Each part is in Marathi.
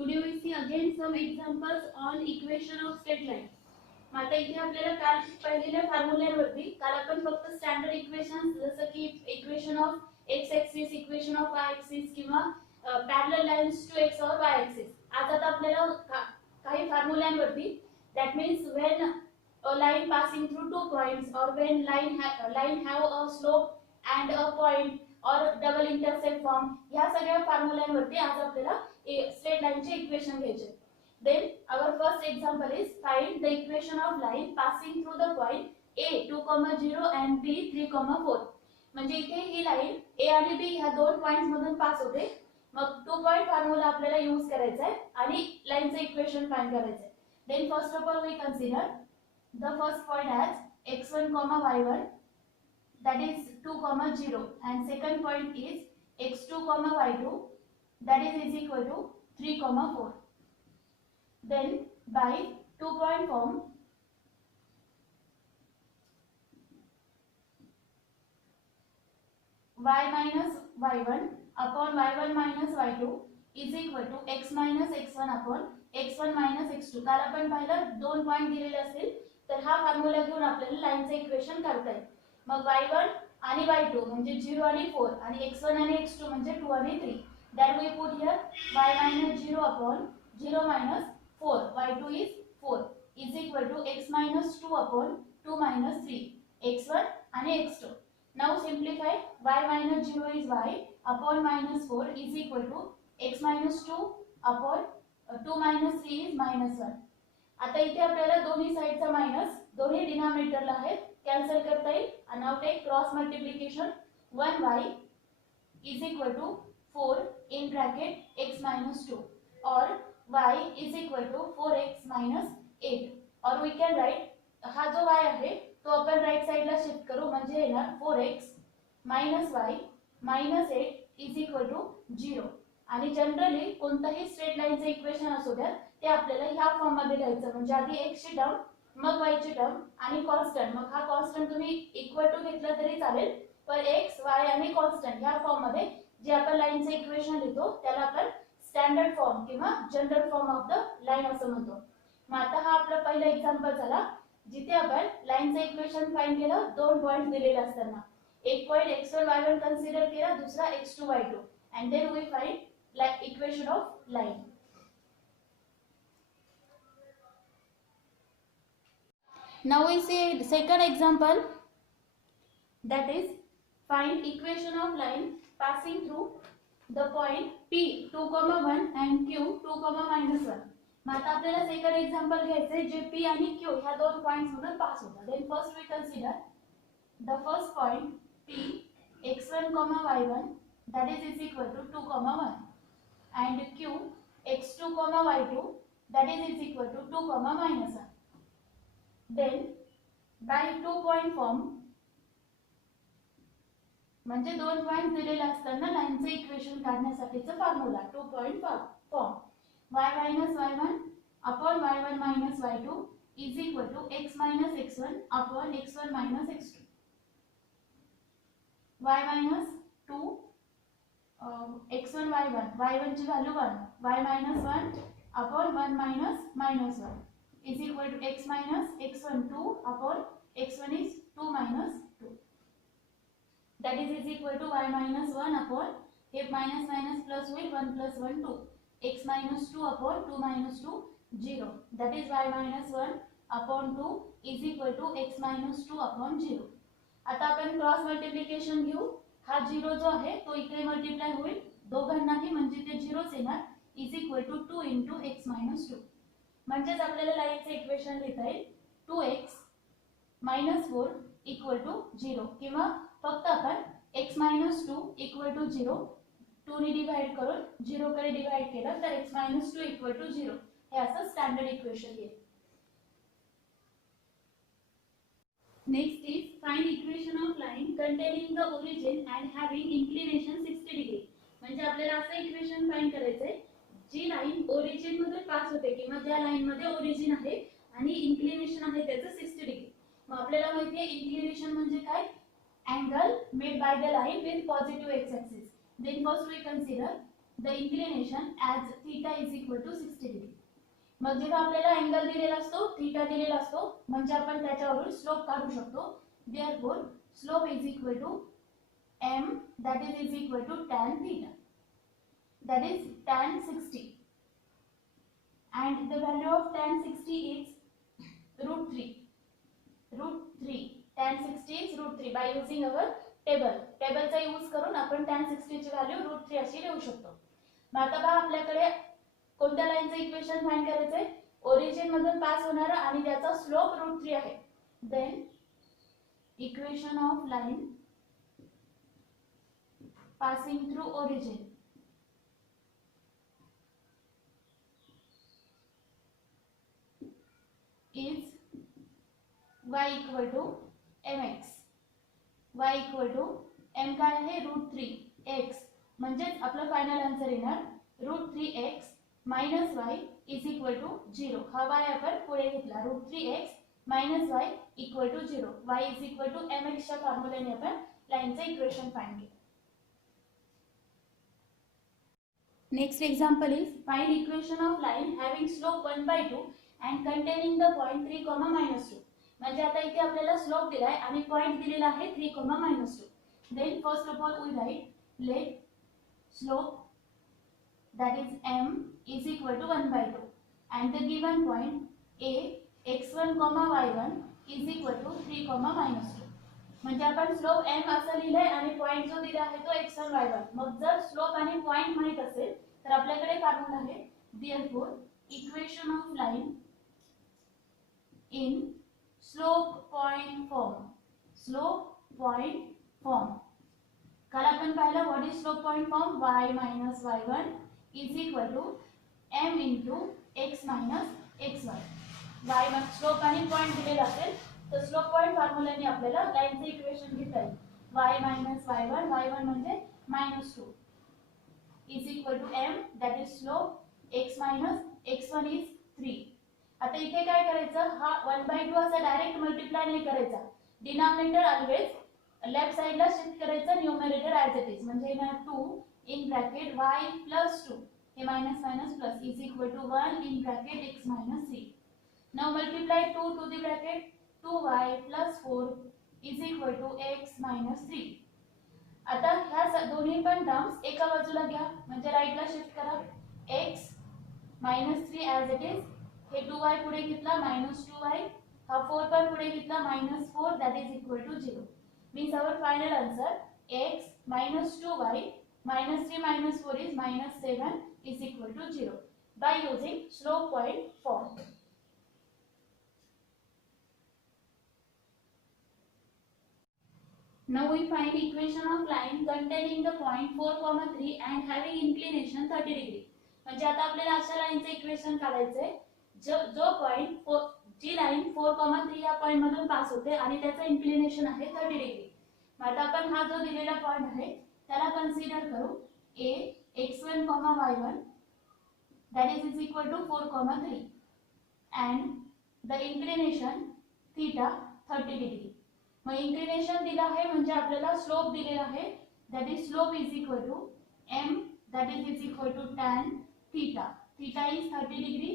Today we see again some examples on equation of straight line. आता इथे आपल्याला काल पाहिलेल्या फॉर्म्युल्यावरती काल आपण फक्त स्टँडर्ड इक्वेशन्स जसं की equation of x axis, equation of y axis किंवा पॅरलल लाइन्स टू x और y ऍक्सिस. आज आता आपल्याला काही फॉर्म्युल्यांवरती that means when a line passing through two points or when line have a slope and a point or double intercept form, ह्या सगळ्या फॉर्म्युल्यांवरती आज आपल्याला straight line चे इक्वेशन घ्यायचे. Then our first example is find the equation of line passing through the point A 2,0 and B 3,4. म्हणजे इथे ही लाइन A आणि B ह्या दोन पॉइंट्स मधून पास होते. मग 2 पॉइंट फॉर्म्युला आपल्याला यूज करायचा आहे आणि लाइनचे इक्वेशन फाइंड करायचे आहे. Then first of all we consider the first point as x1, y1 that is 2,0 and second point is x2, y2 that is equal to 3,4. Then by 2 point form y minus y1 upon y1 minus y2 is equal to x minus x1 upon x1 minus x2. काल आपण पाहिलं दोन पॉइंट दिलेले असतील तर हा फॉर्म्युला घेऊन आपल्याला लाइनचे इक्वेशन करता येईल. मग y1 आणि y2 म्हणजे 0 आणि 4 आणि x1 आणि x2 म्हणजे 2 आणि 3. That we put here y minus 0 upon 0 minus 4 y2 is 4 is equal to x minus 2 upon 2 minus 3 x1 and x2. Now simplify y minus 0 is y upon minus 4 is equal to x minus 2 upon 2 minus 3 is minus 1. आता इथे आपल्याला दोन्ही साइडचा माइनस दोन्ही डिनॉमिनेटरला आहेत कॅन्सल करता येईल. आणि now take cross multiplication 1y is equal to 4 in bracket x minus 2 or y is equal to 4x minus 8 or we can write हा जो y आहे तो आपण राइट साइडला शिफ्ट करू म्हणजे येणार 4x minus y minus 8 is equal to 0. आणि जनरली कोणताही स्ट्रेट लाइनचे इक्वेशन असू द्या ते आपल्याला ह्या फॉर्म मध्ये लिहायचं म्हणजे आधी x ची टर्म मग y ची टर्म आणि कॉन्स्टंट. मग हा कॉन्स्टंट तुम्ही इक्वल टू घेतला तरी चालेल पण x y आणि कॉन्स्टंट ह्या फॉर्म मध्ये जे आपण लाइनचे इक्वेशन लिहितो त्याला आपण स्टँडर्ड फॉर्म किंवा general form of the line असं म्हणतो. मग आता हा आपला पहिला एक्झाम्पल झाला जिथे आपण लाइनचे इक्वेशन फाइंड केलं दोन पॉइंट्स दिलेले असताना. एक पॉइंट x1 y1 कन्सिडर केला दुसरा x2 y2 and then we find like equation of line. Now we see second example that is find equation of line passing through the point P 2,1 and Q 2,-1. मग आता आपल्याला सेकंड एक्झाम्पल घ्यायचे जे P आणि Q ह्या दोन पॉइंट्स मधून पास होतात. Then first we consider the first point P x1, y1 that is equal to 2,1 and Q x2, y2 that is equal to 2,-1. Then by 2 point form म्हणजे दोन पॉइंट दिलेले असताना लाइनचे इक्वेशन काढण्यासाठीचा formula 2 point form y minus y1 upon y1 minus y2 is equal to x minus x1 upon x1 minus x2. y minus 2 x1 y1 ची value 1 y minus 1 upon 1 minus minus 1 is equal to x minus x1 2 upon x1 is 2 minus 2. That is equal to y minus 1 upon here minus minus plus will 1 plus 1 2 x minus 2 upon 2 minus 2 0. That is y minus 1 upon 2 is equal to x minus 2 upon 0. आता आपण क्रॉस मल्टिप्लिकेशन घेऊ. हा 0 जो आहे तो इकडे मल्टिप्लाय होईल दोघांनाही म्हणजे ते 0च येणार is equal to 2 into x minus 2. म्हणजेच आपल्याला लाइनचे इक्वेशन लिहिता येईल 2x minus 4 equal to 0 किंवा फक्त आपण x minus 2 equal to 0 2 ने डिवाइड करून 0 कडे डिवाइड केलं तर x minus 2 equal to 0 हे असं स्टँडर्ड इक्वेशन येईल. Next is find equation of line containing the origin and having inclination 60 degree. म्हणजे आपल्याला असं इक्वेशन फाइंड करायचंय जी लाइन ओरिजिन मध्ये पास होते किंवा ज्या लाइन मध्ये ओरिजिन आहे आणि इन्क्लिनेशन आहे त्याचं 60 डिग्री. मग आपल्याला माहिती आहे इन्क्लिनेशन म्हणजे काय angle made by the line with positive x axis. Then first we consider the inclination as theta is equal to 60 degree. मग जेव्हा आपल्याला अँगल दिलेला असतो, थीटा दिलेला असतो, म्हणजे आपण त्याच्यावरून स्लोप काढू शकतो. Therefore slope is equal to m, that is equal to tan theta, that is tan 60, and the value of tan 60 is root 3. Tan 60 is root 3 by using our टेबलचा यूज करून आपण tan 60 ची व्हॅल्यू रूट 3 अशी लिहू शकतो. मग आता पहा आपल्याकडे कोणत्या लाईनचं इक्वेशन फाइंड करायचंय, ओरिजिन मधून पास होणारा आणि त्याचा स्लोप रूट 3 आहे. Then equation of line passing through origin is y equal to mx. y equal to m काय आहे रूट 3x, म्हणजेच आपलं फायनल आन्सर येणार root 3x minus y is equal to 0. हा y आपण पुढे घेतला, root 3x minus y equal to 0. y is equal to mx च्या फॉर्म्युल्याने आपण लाईनचे इक्वेशन फाइंड केले. Next example is find equation of line having slope 1/2 and containing the point 3, -2. म्हणजे आता इथे आपल्याला स्लोप दिलाय आणि पॉइंट दिलेला आहे 3, -2. Then first of all we write let slope, that is m, is equal to 1/2 and the given point a x1, y1 is equal to 3, -2. म्हणजे आपण स्लोप m असं लिहिलंय आणि पॉइंट जो दिला आहे तो x1, y1. मग जर स्लोप आणि पॉइंट माहित असेल तर आपल्याकडे फॉर्म्युला आहे. Therefore equation of line in slope point form. काल आपण पाहिलं what is slope point form, y minus y1 is equal to m into x minus x1. y slope आणि पॉइंट दिलेला असेल तर स्लोप पॉइंट फॉर्म्युलाने आपल्याला लाईनचे इक्वेशन घेता येईल. y मायनस y1 म्हणजे -2 is equal to m, that is slope x minus x1 is 3. आता इथे काय करायचं, हा 1/2 असा डायरेक्ट मल्टिप्लाय नाही करायचा. डिनॉमिनेटर ऑलवेज लेफ्ट साइडला शिफ्ट करायचं, न्यूमरेटर ॲज इट इज. म्हणजे येणार 2 इन ब्रॅकेट y प्लस 2, हे minus minus plus is equal to 1 in bracket x minus 3. Now multiply 2 to the bracket 2y plus 4 is equal to x minus 3. आता ह्या दोन्ही पण टर्म्स एका बाजूला घ्या, म्हणजे राईटला शिफ्ट करा. x minus 3 as it is, हे 2y पुढे घेतला मायनस 2y, हा 4 पण पुढे घेतला minus 4, that is equal to 0. Means our final answer x minus 2y minus 3 minus 4 is minus 7 is equal to 0 by using slope point form. Now we find equation of line containing the point 4, 3 and having inclination 30 degree. म्हणजे आता आपल्याला अशा लाईनचे इक्वेशन काढायचे जो पॉइंट जी लाईन 4, 3 या पॉइंट मधून पास होते आणि त्याचं इन्क्लिनेशन आहे 30 डिग्री. मग आता आपण हा जो दिलेला पॉइंट आहे त्याला कन्सिडर करू a x1, y1 that is equal to 4, 3 and the inclination theta 30 degree. मग इंक्लिनेशन दिला आहे म्हणजे आपल्याला स्लोप दिलेला आहे, that is slope is equal to m, that is equal to tan theta. Theta is 30 degree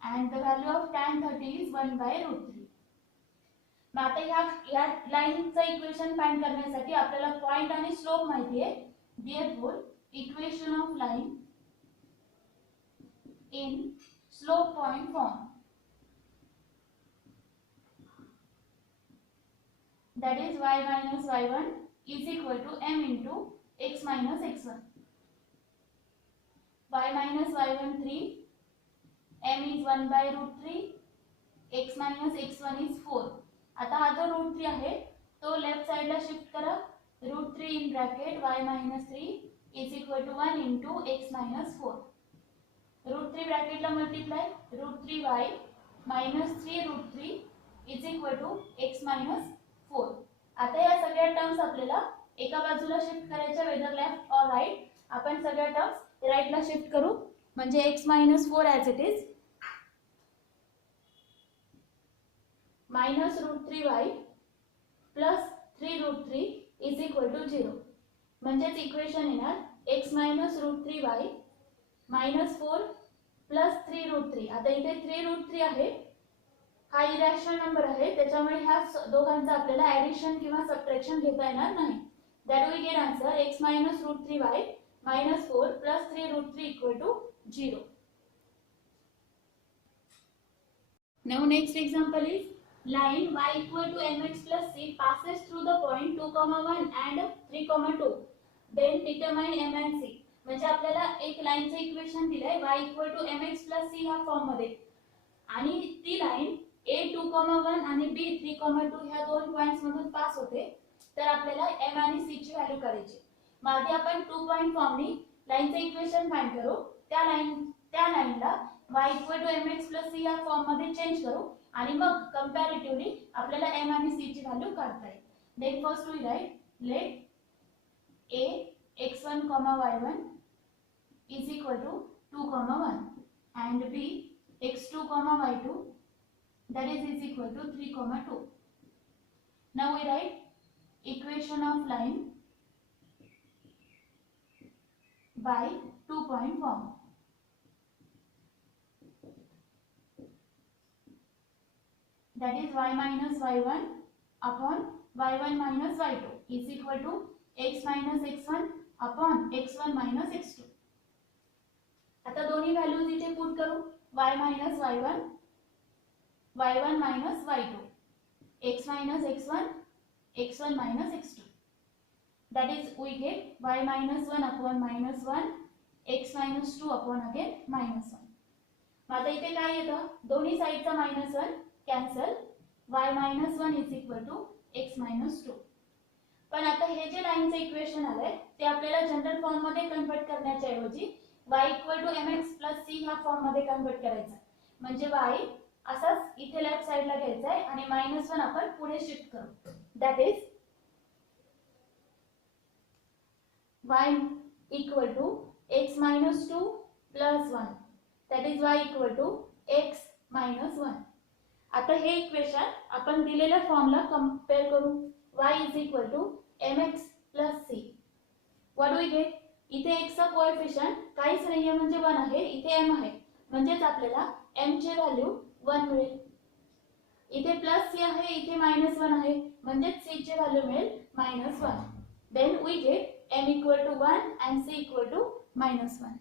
and the value of tan 30 is 1/√3. मग आता या लाईनचं इक्वेशन फाइंड करण्यासाठी आपल्याला पॉइंट आणि स्लोप माहिती आहे. Therefore equation of line in slope point form, that is y minus y1 is equal to m into x minus x1. y minus y1 3, m is 1/√3, x minus x1 is 4. आता हा जो √3 आहे तो लेफ्ट साइडला शिफ्ट करा. √3 in bracket y minus 3 is equal to 1 into x minus 4. √3 ब्रॅकेटला multiply, √3y minus 3√3 is equal to x minus 4. आता या सगळ्या टर्म्स आपल्याला एका बाजूला शिफ्ट करायच्या, वेदर लेफ्ट और राइट. आपण सगळ्या टर्म्स राइटला शिफ्ट करू, म्हणजे x minus 4 as it is minus √3y plus 3√3 is equal to 0. म्हणजेच इक्वेशन येणार x minus root 3y minus 4 plus 3 root 3. आता इथे 3 रूट 3 आहे, हा इरॅशनल नंबर आहे, त्याच्यामुळे ह्या दोघांचं आपल्याला ऍडिशन किंवा सबट्रॅक्शन घेता येणार नाही. That we get answer x minus root 3y minus 4 plus 3 root 3 equal to 0. Now next example is line y equal to mx plus c passes through the point 2,1 and 3,2. Then determine m and c. म्हणजे आपल्याला एक लाईनचं इक्वेशन दिलंय y equal to mx plus c ह्या फॉर्म मध्ये, आणि ती लाईन a 2,1 आणि b 3,2 ह्या दोन पॉइंट्स मधून पास होते. तर आपल्याला m आणि c ची व्हॅल्यू काढायची. मग आधी आपण 2 पॉइंट फॉर्मनी लाईनचं इक्वेशन फाइंड करू. त्या लाईनला y equal to mx plus c या फॉर्म मध्ये चेंज करू आणि मग कंपॅरेटिव्हली आपल्याला m आणि c ची व्हॅल्यू काढता येईल. Then first we write let a x1, y1 is equal to 2,1 and b x2, y2 that is equal to 3,2. Now we write equation of line by 2 point form. That is y minus y1 upon y1 minus y2 is equal to x minus x1 upon x1 minus x2. आता दोन्ही व्हॅल्यूज इथे पुट करू. y minus y1 y1 minus y2 x minus x1 x1 minus x2. That is we get y minus 1 upon minus 1 x minus 2 upon again minus 1. मग आता इथे काय येतं, दोन्ही साइडचा minus 1 cancel, y minus 1 is equal to x minus 2. पण आता हे जे लाईनचं इक्वेशन आलंय ते आपल्याला जनरल फॉर्म मध्ये कन्वर्ट करण्याच्या ऐवजी y equal to mx plus c ह्या फॉर्म मध्ये कन्वर्ट करायचं. म्हणजे y असाच इथे लेफ्ट साइडला घ्यायचा आहे आणि मायनस 1 आपण पुढे शिफ्ट करू. That is y equal to x minus 2 plus 1. That is y equal to x minus 1. आता हे इक्वेशन आपण दिलेल्या फॉर्मला कंपेअर करू. y is equal to mx plus c. What do we get? इथे x चा कोएफिशिएंट काहीच नाहीये म्हणजे 1 आहे, इथे m आहे, म्हणजेच आपल्याला m ची व्हॅल्यू 1 मिळेल. इथे प्लस c आहे, इथे मायनस 1 आहे, म्हणजेच c ची व्हॅल्यू मिळेल -1. Then we get m equal to 1 and c equal to -1.